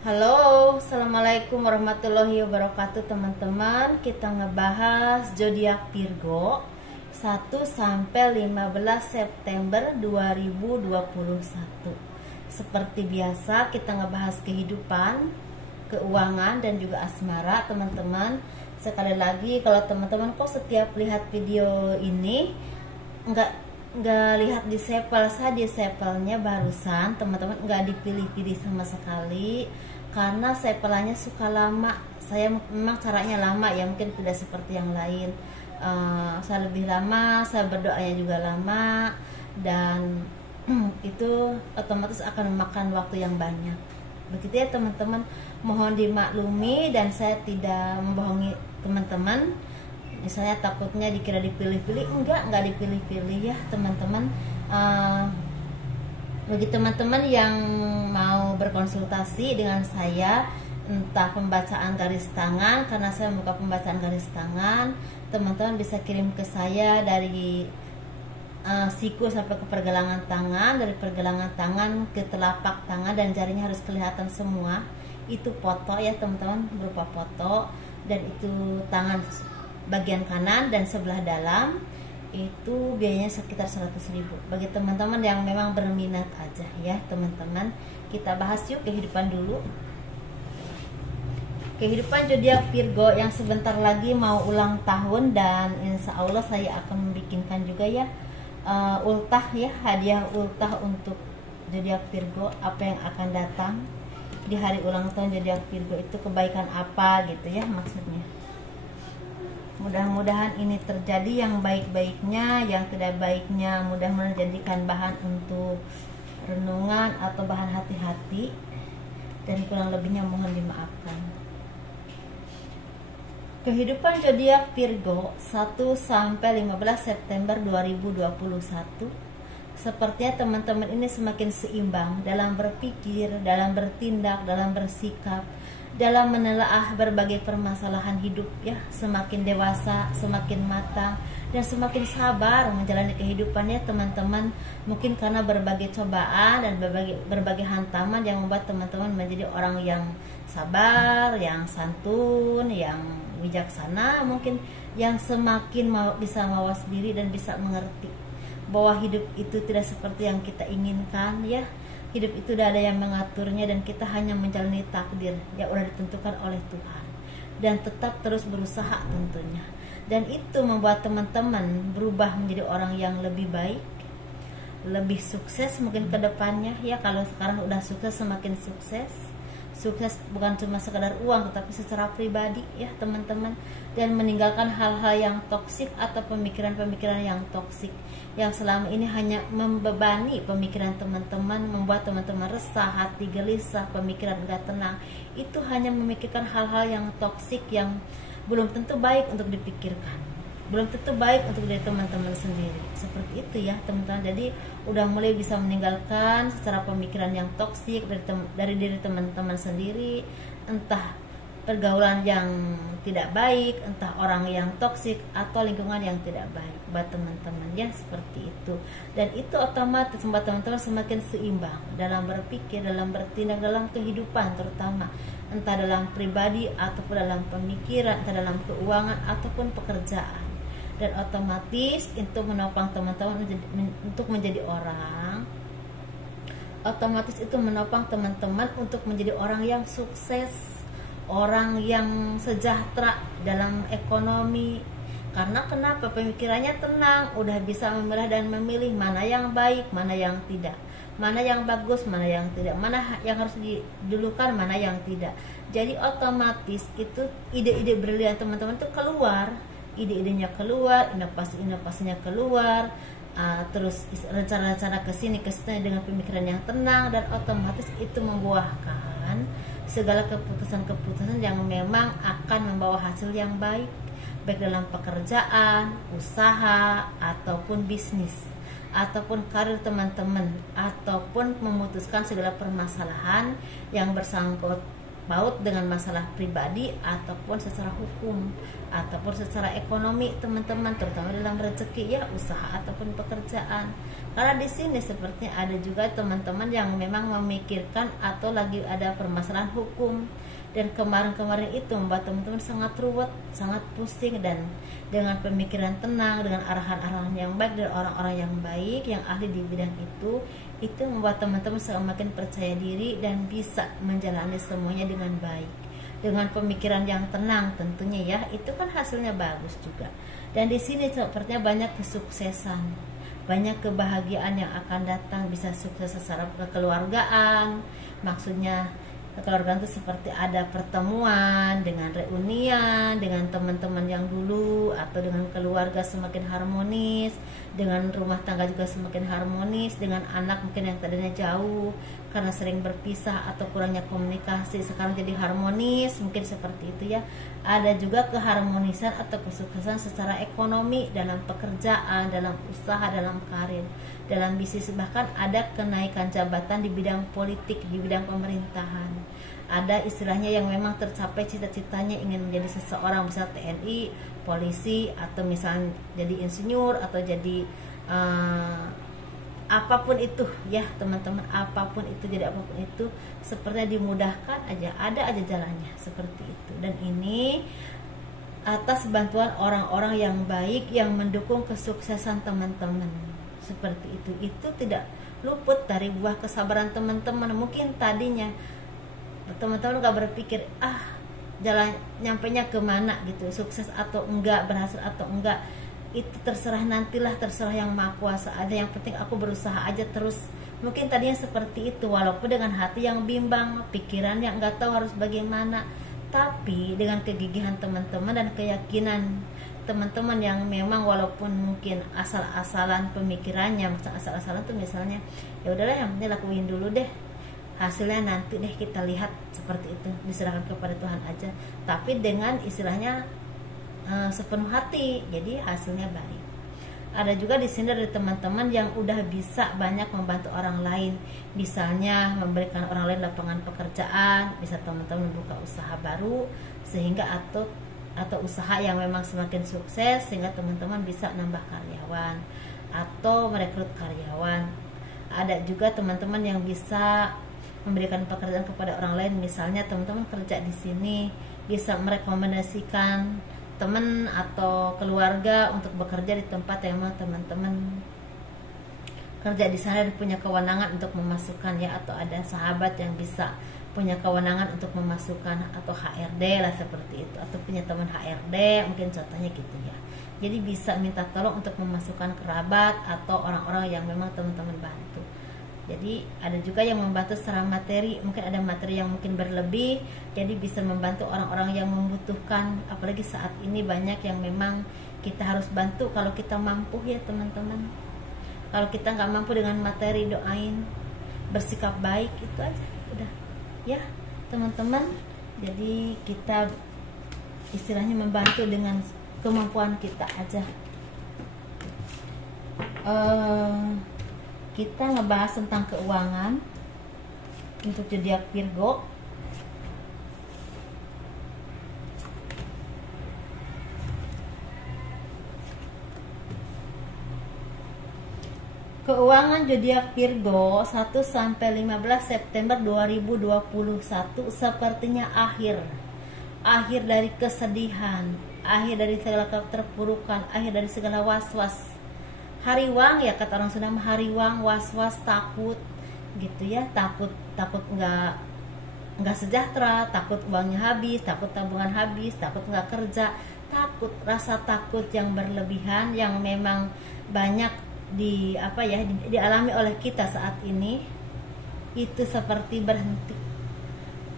Halo, assalamualaikum warahmatullahi wabarakatuh teman-teman. Kita ngebahas zodiak Virgo 1 sampai 15 September 2021. Seperti biasa kita ngebahas kehidupan, keuangan dan juga asmara teman-teman. Sekali lagi kalau teman-teman kok setiap lihat video ini nggak lihat di sepel saja, sepelnya barusan teman-teman nggak dipilih-pilih sama sekali karena sepelannya suka lama. Saya memang caranya lama ya, mungkin tidak seperti yang lain. Saya lebih lama, saya berdoanya juga lama, dan itu otomatis akan memakan waktu yang banyak. Begitu ya teman-teman, mohon dimaklumi dan saya tidak membohongi teman-teman. Misalnya takutnya dikira dipilih-pilih, enggak dipilih-pilih ya teman-teman. Bagi teman-teman yang mau berkonsultasi dengan saya, entah pembacaan garis tangan, karena saya membuka pembacaan garis tangan, teman-teman bisa kirim ke saya dari siku sampai ke pergelangan tangan, dari pergelangan tangan ke telapak tangan dan jarinya harus kelihatan semua. Itu foto ya teman-teman, berupa foto, dan itu tangan bagian kanan dan sebelah dalam. Itu biayanya sekitar 100.000 bagi teman-teman yang memang berminat aja ya teman-teman. Kita bahas yuk kehidupan dulu. Kehidupan zodiak Virgo yang sebentar lagi mau ulang tahun, dan insya Allah saya akan membikinkan juga ya ultah ya, hadiah ultah untuk zodiak Virgo. Apa yang akan datang di hari ulang tahun zodiak Virgo itu, kebaikan apa gitu ya maksudnya. Mudah-mudahan ini terjadi yang baik-baiknya, yang tidak baiknya mudah-mudahan jadikan bahan untuk renungan atau bahan hati-hati, dan kurang lebihnya mohon dimaafkan. Kehidupan zodiak Virgo 1 sampai 15 September 2021. Sepertinya teman-teman ini semakin seimbang dalam berpikir, dalam bertindak, dalam bersikap, dalam menelaah berbagai permasalahan hidup ya. Semakin dewasa, semakin matang, dan semakin sabar menjalani kehidupannya teman-teman. Mungkin karena berbagai cobaan dan berbagai hantaman yang membuat teman-teman menjadi orang yang sabar, yang santun, yang bijaksana, mungkin yang semakin bisa mawas diri dan bisa mengerti bahwa hidup itu tidak seperti yang kita inginkan ya. Hidup itu udah ada yang mengaturnya, dan kita hanya menjalani takdir yang udah ditentukan oleh Tuhan, dan tetap terus berusaha tentunya. Dan itu membuat teman-teman berubah menjadi orang yang lebih baik, lebih sukses mungkin ke depannya ya. Kalau sekarang udah sukses, semakin sukses. Sukses bukan cuma sekadar uang, tetapi secara pribadi ya teman-teman, dan meninggalkan hal-hal yang toksik atau pemikiran-pemikiran yang toksik yang selama ini hanya membebani pemikiran teman-teman, membuat teman-teman resah, hati gelisah, pemikiran enggak tenang. Itu hanya memikirkan hal-hal yang toksik yang belum tentu baik untuk dipikirkan, belum tentu baik untuk dari teman-teman sendiri. Seperti itu ya teman-teman. Jadi udah mulai bisa meninggalkan secara pemikiran yang toksik dari diri teman-teman sendiri, entah pergaulan yang tidak baik, entah orang yang toksik atau lingkungan yang tidak baik buat teman-teman ya, seperti itu. Dan itu otomatis membuat teman-teman semakin seimbang dalam berpikir, dalam bertindak, dalam kehidupan terutama, entah dalam pribadi ataupun dalam pemikiran, entah dalam keuangan ataupun pekerjaan. Dan otomatis itu menopang teman-teman untuk menjadi orang, otomatis itu menopang teman-teman untuk menjadi orang yang sukses, orang yang sejahtera dalam ekonomi. Karena kenapa? Pemikirannya tenang, udah bisa memilah dan memilih mana yang baik, mana yang tidak, mana yang bagus, mana yang tidak, mana yang harus didulukan, mana yang tidak. Jadi otomatis itu ide-ide brilian teman-teman tuh keluar, ide-idenya keluar, inovasinya keluar, terus rencana-rencana kesini dengan pemikiran yang tenang, dan otomatis itu membuahkan segala keputusan-keputusan yang memang akan membawa hasil yang baik dalam pekerjaan, usaha, ataupun bisnis, ataupun karir teman-teman, ataupun memutuskan segala permasalahan yang bersangkut paut dengan masalah pribadi ataupun secara hukum ataupun secara ekonomi teman-teman, terutama dalam rezeki ya, usaha ataupun pekerjaan. Karena di sini sepertinya ada juga teman-teman yang memang memikirkan atau lagi ada permasalahan hukum, dan kemarin-kemarin itu membuat teman-teman sangat ruwet, sangat pusing, dan dengan pemikiran tenang, dengan arahan-arahan yang baik dari orang-orang yang baik, yang ahli di bidang itu membuat teman-teman semakin percaya diri dan bisa menjalani semuanya dengan baik, dengan pemikiran yang tenang tentunya ya. Itu kan hasilnya bagus juga. Dan di sini sepertinya banyak kesuksesan, banyak kebahagiaan yang akan datang, bisa sukses secara kekeluargaan. Maksudnya kekeluargaan itu seperti ada pertemuan, dengan reunian dengan teman-teman yang dulu, atau dengan keluarga semakin harmonis, dengan rumah tangga juga semakin harmonis, dengan anak mungkin yang tadinya jauh karena sering berpisah atau kurangnya komunikasi sekarang jadi harmonis, mungkin seperti itu ya. Ada juga keharmonisan atau kesuksesan secara ekonomi, dalam pekerjaan, dalam usaha, dalam karir, dalam bisnis, bahkan ada kenaikan jabatan di bidang politik, di bidang pemerintahan. Ada istilahnya yang memang tercapai cita-citanya ingin menjadi seseorang, misal TNI, polisi, atau misalnya jadi insinyur, atau jadi apapun itu ya teman-teman, apapun itu, jadi apapun itu sepertinya dimudahkan aja, ada aja jalannya seperti itu. Dan ini atas bantuan orang-orang yang baik yang mendukung kesuksesan teman-teman seperti itu tidak luput dari buah kesabaran teman-teman. Mungkin tadinya teman-teman gak berpikir jalan nyampenya kemana gitu, sukses atau enggak, berhasil atau enggak, itu terserah nantilah, terserah yang maha kuasa aja, yang penting aku berusaha aja terus. Mungkin tadinya seperti itu, walaupun dengan hati yang bimbang, pikiran yang nggak tahu harus bagaimana, tapi dengan kegigihan teman-teman dan keyakinan teman-teman yang memang walaupun mungkin asal-asalan pemikirannya, asal-asalan tuh misalnya ya udahlah yang penting lakuin dulu deh, hasilnya nanti deh kita lihat, seperti itu, diserahkan kepada Tuhan aja, tapi dengan istilahnya sepenuh hati, jadi hasilnya baik. Ada juga di sini dari teman-teman yang udah bisa banyak membantu orang lain, misalnya memberikan orang lain lapangan pekerjaan, bisa teman-teman membuka usaha baru sehingga atau usaha yang memang semakin sukses sehingga teman-teman bisa nambah karyawan atau merekrut karyawan. Ada juga teman-teman yang bisa memberikan pekerjaan kepada orang lain, misalnya teman-teman kerja di sini bisa merekomendasikan teman atau keluarga untuk bekerja di tempat yang memang teman-teman kerja di sana dan punya kewenangan untuk memasukkan ya, atau ada sahabat yang bisa punya kewenangan untuk memasukkan, atau HRD lah seperti itu, atau punya teman HRD mungkin contohnya gitu ya. Jadi bisa minta tolong untuk memasukkan kerabat atau orang-orang yang memang teman-teman bantu. Jadi ada juga yang membantu secara materi, mungkin ada materi yang mungkin berlebih, jadi bisa membantu orang-orang yang membutuhkan. Apalagi saat ini banyak yang memang kita harus bantu kalau kita mampu ya teman-teman. Kalau kita nggak mampu dengan materi, doain, bersikap baik, itu aja udah ya teman-teman. Jadi kita istilahnya membantu dengan kemampuan kita aja. Kita ngebahas tentang keuangan untuk zodiak Virgo. Keuangan zodiak Virgo 1 sampai 15 September 2021 sepertinya akhir dari kesedihan, akhir dari segala keterpurukan, akhir dari segala was-was. Hariwang ya, kata orang Sunda, hariwang, was-was, takut gitu ya, takut nggak sejahtera, takut uangnya habis, takut tabungan habis, takut nggak kerja, takut, rasa takut yang berlebihan yang memang banyak dialami oleh kita saat ini, itu seperti berhenti,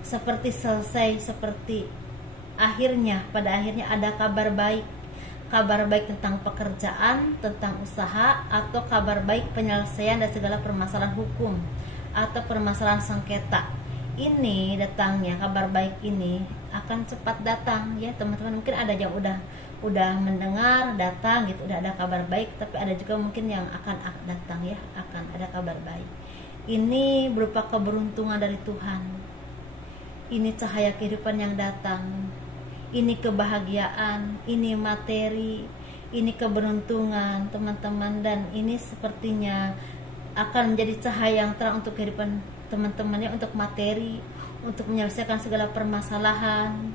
seperti selesai, seperti pada akhirnya ada kabar baik tentang pekerjaan, tentang usaha, atau kabar baik penyelesaian dan segala permasalahan hukum atau permasalahan sengketa. Ini datangnya kabar baik ini akan cepat datang ya teman-teman. Mungkin ada yang udah mendengar datang gitu, udah ada kabar baik, tapi ada juga mungkin yang akan datang ya, akan ada kabar baik. Ini berupa keberuntungan dari Tuhan. ini cahaya kehidupan yang datang, ini kebahagiaan, ini materi, ini keberuntungan teman-teman, dan ini sepertinya akan menjadi cahaya yang terang untuk kehidupan teman-temannya, untuk materi, untuk menyelesaikan segala permasalahan.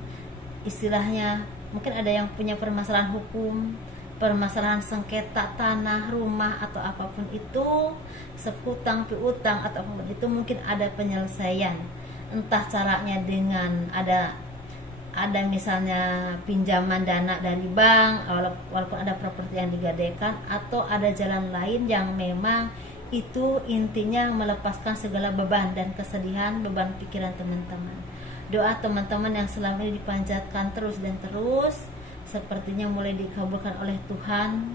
Istilahnya mungkin ada yang punya permasalahan hukum, permasalahan sengketa tanah, rumah, atau apapun itu, sekutang piutang atau apapun itu, mungkin ada penyelesaian. Entah caranya dengan ada misalnya pinjaman dana dari bank, walaupun ada properti yang digadaikan, atau ada jalan lain yang memang itu intinya melepaskan segala beban dan kesedihan, beban pikiran teman-teman. Doa teman-teman yang selama ini dipanjatkan terus dan terus, sepertinya mulai dikabulkan oleh Tuhan,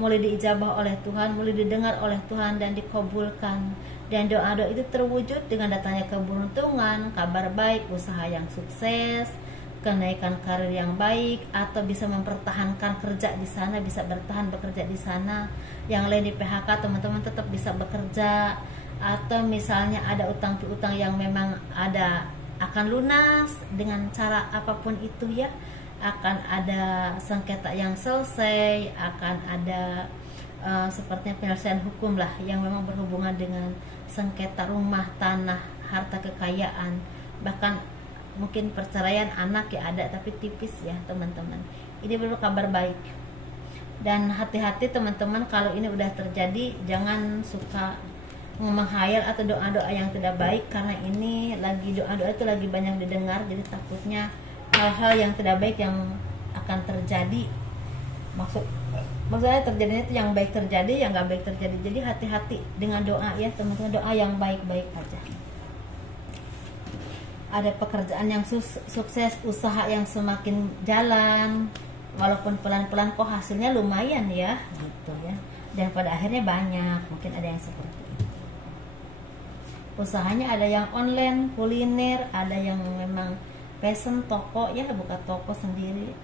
mulai diijabah oleh Tuhan, mulai didengar oleh Tuhan dan dikabulkan. Dan doa-doa itu terwujud dengan datangnya keberuntungan, kabar baik, usaha yang sukses, kenaikan karir yang baik, atau bisa mempertahankan kerja di sana, bisa bertahan bekerja di sana. Yang lain di PHK, teman-teman tetap bisa bekerja. Atau misalnya ada utang piutang yang memang ada akan lunas dengan cara apapun itu ya. Akan ada sengketa yang selesai, akan ada sepertinya penyelesaian hukum lah yang memang berhubungan dengan sengketa rumah, tanah, harta kekayaan, bahkan mungkin perceraian anak ya ada, tapi tipis ya teman-teman. Ini baru kabar baik. Dan hati-hati teman-teman, kalau ini udah terjadi jangan suka menghayal atau doa-doa yang tidak baik, karena ini lagi doa-doa itu lagi banyak didengar, jadi takutnya hal-hal yang tidak baik yang akan terjadi. Maksudnya terjadinya itu yang baik terjadi, yang nggak baik terjadi. Jadi hati-hati dengan doa ya teman-teman, doa yang baik-baik aja. Ada pekerjaan yang sukses, usaha yang semakin jalan, walaupun pelan-pelan kok hasilnya lumayan ya gitu ya, dan pada akhirnya banyak. Mungkin ada yang seperti itu. Usahanya ada yang online, kuliner, ada yang memang passion, toko ya, buka toko sendiri,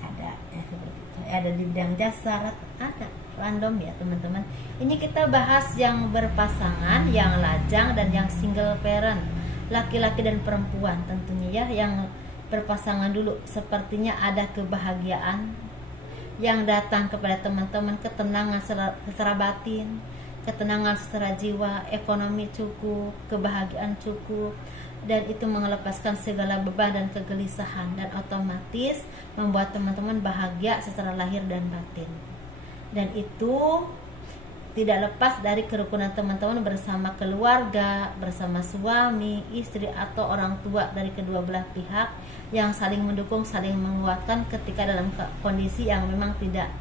ada ya seperti itu. Ada di bidang jasa, ada random ya teman-teman. Ini kita bahas yang berpasangan, yang lajang, dan yang single parent, laki-laki dan perempuan tentunya ya. Yang berpasangan dulu, sepertinya ada kebahagiaan yang datang kepada teman-teman, ketenangan secara batin, ketenangan secara jiwa, ekonomi cukup, kebahagiaan cukup, dan itu melepaskan segala beban dan kegelisahan, dan otomatis membuat teman-teman bahagia secara lahir dan batin. Dan itu tidak lepas dari kerukunan teman-teman bersama keluarga, bersama suami, istri, atau orang tua dari kedua belah pihak yang saling mendukung, saling menguatkan ketika dalam kondisi yang memang tidak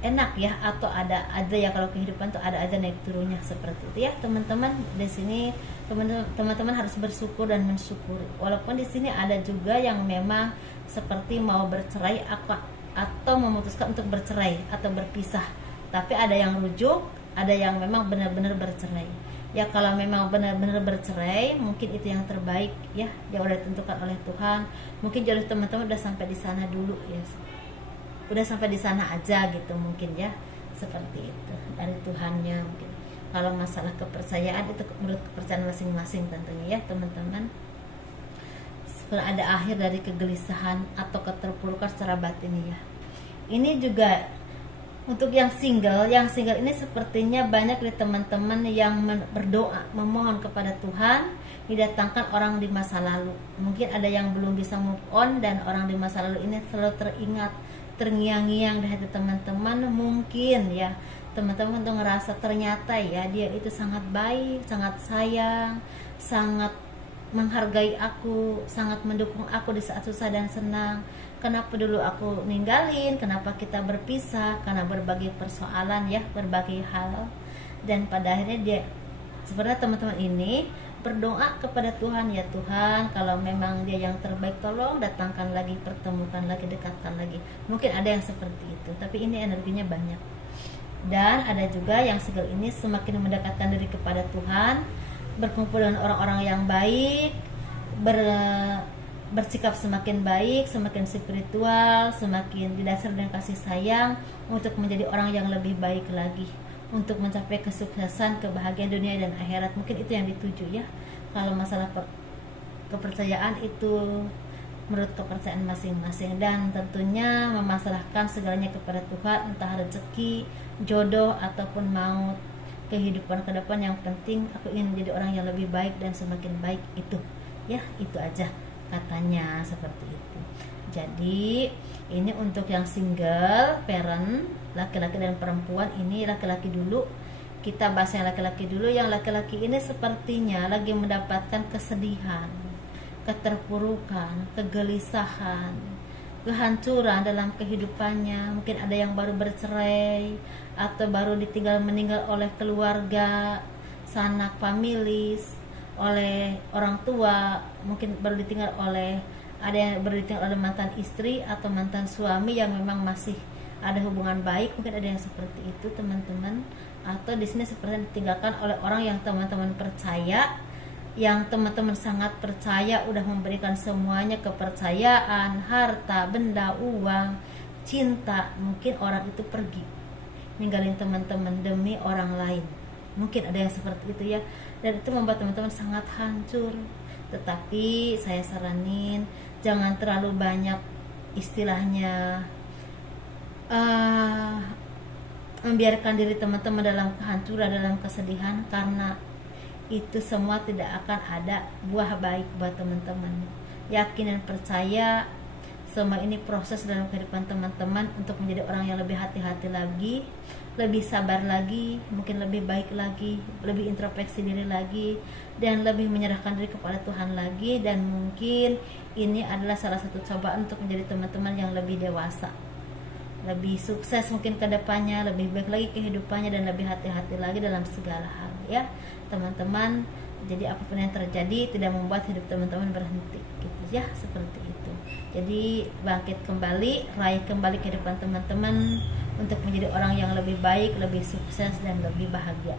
enak ya, atau ada aja ya, kalau kehidupan tuh ada aja naik turunnya seperti itu ya teman-teman. Di sini teman-teman harus bersyukur dan mensyukuri, walaupun di sini ada juga yang memang seperti mau bercerai atau memutuskan untuk bercerai atau berpisah, tapi ada yang rujuk, ada yang memang benar-benar bercerai ya. Kalau memang benar-benar bercerai, mungkin itu yang terbaik ya, yang udah ditentukan oleh Tuhan. Mungkin jadi teman-teman udah sampai di sana dulu ya, udah sampai di sana aja gitu mungkin ya, seperti itu dari Tuhannya. Mungkin kalau masalah kepercayaan itu menurut kepercayaan masing-masing tentunya ya teman-teman. Kalau ada akhir dari kegelisahan atau keterpurukan secara batin ya. Ini juga untuk yang single ini sepertinya banyak dari teman-teman yang berdoa, memohon kepada Tuhan didatangkan orang di masa lalu. Mungkin ada yang belum bisa move on, dan orang di masa lalu ini selalu teringat, terngiang-ngiang di hati teman-teman. Mungkin ya teman-teman tuh ngerasa ternyata ya dia itu sangat baik, sangat sayang, sangat menghargai aku, sangat mendukung aku di saat susah dan senang. Kenapa dulu aku ninggalin, kenapa kita berpisah, karena berbagai persoalan ya, berbagai hal. Dan pada akhirnya dia, sebenarnya teman-teman ini berdoa kepada Tuhan, ya Tuhan, kalau memang dia yang terbaik, tolong datangkan lagi, pertemukan lagi, dekatkan lagi. Mungkin ada yang seperti itu, tapi ini energinya banyak. Dan ada juga yang single ini semakin mendekatkan diri kepada Tuhan, berkumpul dengan orang-orang yang baik, bersikap semakin baik, semakin spiritual, semakin didasar dengan kasih sayang, untuk menjadi orang yang lebih baik lagi, untuk mencapai kesuksesan, kebahagiaan dunia dan akhirat. Mungkin itu yang dituju ya. Kalau masalah kepercayaan itu menurut kepercayaan masing-masing, dan tentunya memasrahkan segalanya kepada Tuhan, entah rezeki, jodoh ataupun maut, kehidupan ke depan. Yang penting aku ingin menjadi orang yang lebih baik dan semakin baik, itu ya, itu aja katanya, seperti itu. Jadi ini untuk yang single parent, laki-laki dan perempuan. Ini laki-laki dulu, kita bahas yang laki-laki dulu. Yang laki-laki ini sepertinya lagi mendapatkan kesedihan, keterpurukan, kegelisahan, kehancuran dalam kehidupannya. Mungkin ada yang baru bercerai atau baru meninggal oleh keluarga, sanak familis, oleh orang tua, mungkin baru ditinggal oleh, ada yang baru ditinggal oleh mantan istri atau mantan suami yang memang masih ada hubungan baik, mungkin ada yang seperti itu teman-teman. Atau di sini seperti ditinggalkan oleh orang yang teman-teman percaya, yang teman-teman sangat percaya, udah memberikan semuanya, kepercayaan, harta, benda, uang, cinta. Mungkin orang itu pergi ninggalin teman-teman demi orang lain, mungkin ada yang seperti itu ya, dan itu membuat teman-teman sangat hancur. Tetapi saya saranin jangan terlalu banyak istilahnya membiarkan diri teman-teman dalam kehancuran, dalam kesedihan, karena itu semua tidak akan ada buah baik buat teman-teman. Yakin dan percaya semua ini proses dalam kehidupan teman-teman untuk menjadi orang yang lebih hati-hati lagi, lebih sabar lagi, mungkin lebih baik lagi, lebih introspeksi diri lagi, dan lebih menyerahkan diri kepada Tuhan lagi. Dan mungkin ini adalah salah satu cobaan untuk menjadi teman-teman yang lebih dewasa, lebih sukses mungkin ke depannya, lebih baik lagi kehidupannya, dan lebih hati-hati lagi dalam segala hal ya teman-teman. Jadi apapun yang terjadi tidak membuat hidup teman-teman berhenti, gitu ya, seperti itu. Jadi bangkit kembali, raih kembali kehidupan teman-teman untuk menjadi orang yang lebih baik, lebih sukses, dan lebih bahagia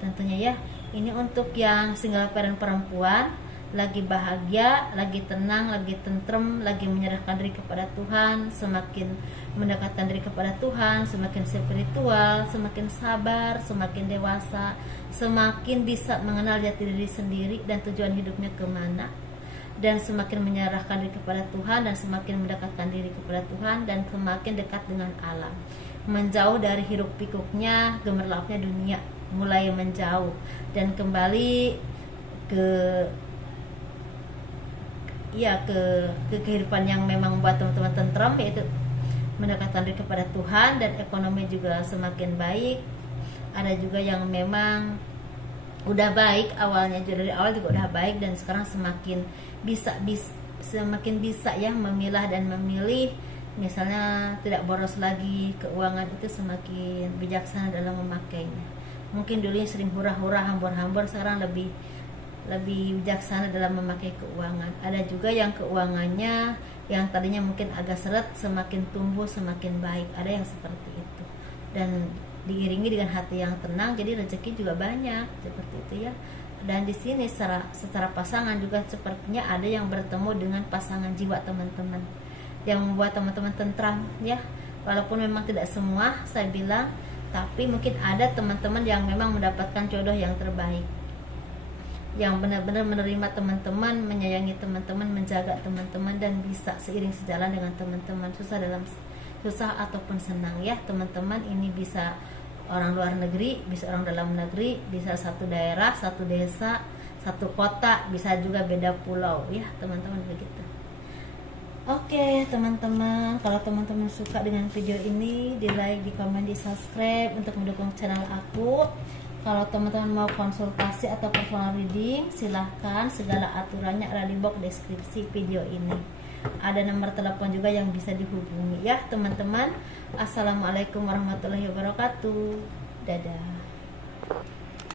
tentunya ya. Ini untuk yang single parent perempuan, lagi bahagia, lagi tenang, lagi tentrem, lagi menyerahkan diri kepada Tuhan, semakin mendekatkan diri kepada Tuhan, semakin spiritual, semakin sabar, semakin dewasa, semakin bisa mengenal jati diri sendiri dan tujuan hidupnya kemana, dan semakin menyerahkan diri kepada Tuhan, dan semakin mendekatkan diri kepada Tuhan, dan semakin dekat dengan alam, menjauh dari hiruk pikuknya, gemerlapnya dunia, mulai menjauh dan kembali ke kehidupan yang memang membuat teman-teman tentram, yaitu mendekatkan diri kepada Tuhan, dan ekonomi juga semakin baik. Ada juga yang memang udah baik awalnya, dari awal juga udah baik, dan sekarang semakin bisa ya memilah dan memilih. Misalnya tidak boros lagi, keuangan itu semakin bijaksana dalam memakainya. Mungkin dulunya sering hura-hura, hambur-hambur, sekarang lebih bijaksana dalam memakai keuangan. Ada juga yang keuangannya yang tadinya mungkin agak seret, semakin tumbuh, semakin baik. Ada yang seperti itu, dan diiringi dengan hati yang tenang, jadi rezeki juga banyak, seperti itu ya. Dan di sini secara pasangan juga sepertinya ada yang bertemu dengan pasangan jiwa teman-teman, yang membuat teman-teman tentram ya. Walaupun memang tidak semua saya bilang, tapi mungkin ada teman-teman yang memang mendapatkan jodoh yang terbaik, yang benar-benar menerima teman-teman, menyayangi teman-teman, menjaga teman-teman, dan bisa seiring sejalan dengan teman-teman, susah ataupun senang ya teman-teman. Ini bisa orang luar negeri, bisa orang dalam negeri, bisa satu daerah, satu desa, satu kota, bisa juga beda pulau ya teman-teman, begitu. Oke teman-teman, kalau teman-teman suka dengan video ini, di like, di komen, di subscribe untuk mendukung channel aku. Kalau teman-teman mau konsultasi atau personal reading, silahkan, segala aturannya ada di box deskripsi video ini. Ada nomor telepon juga yang bisa dihubungi ya teman-teman. Assalamualaikum warahmatullahi wabarakatuh. Dadah.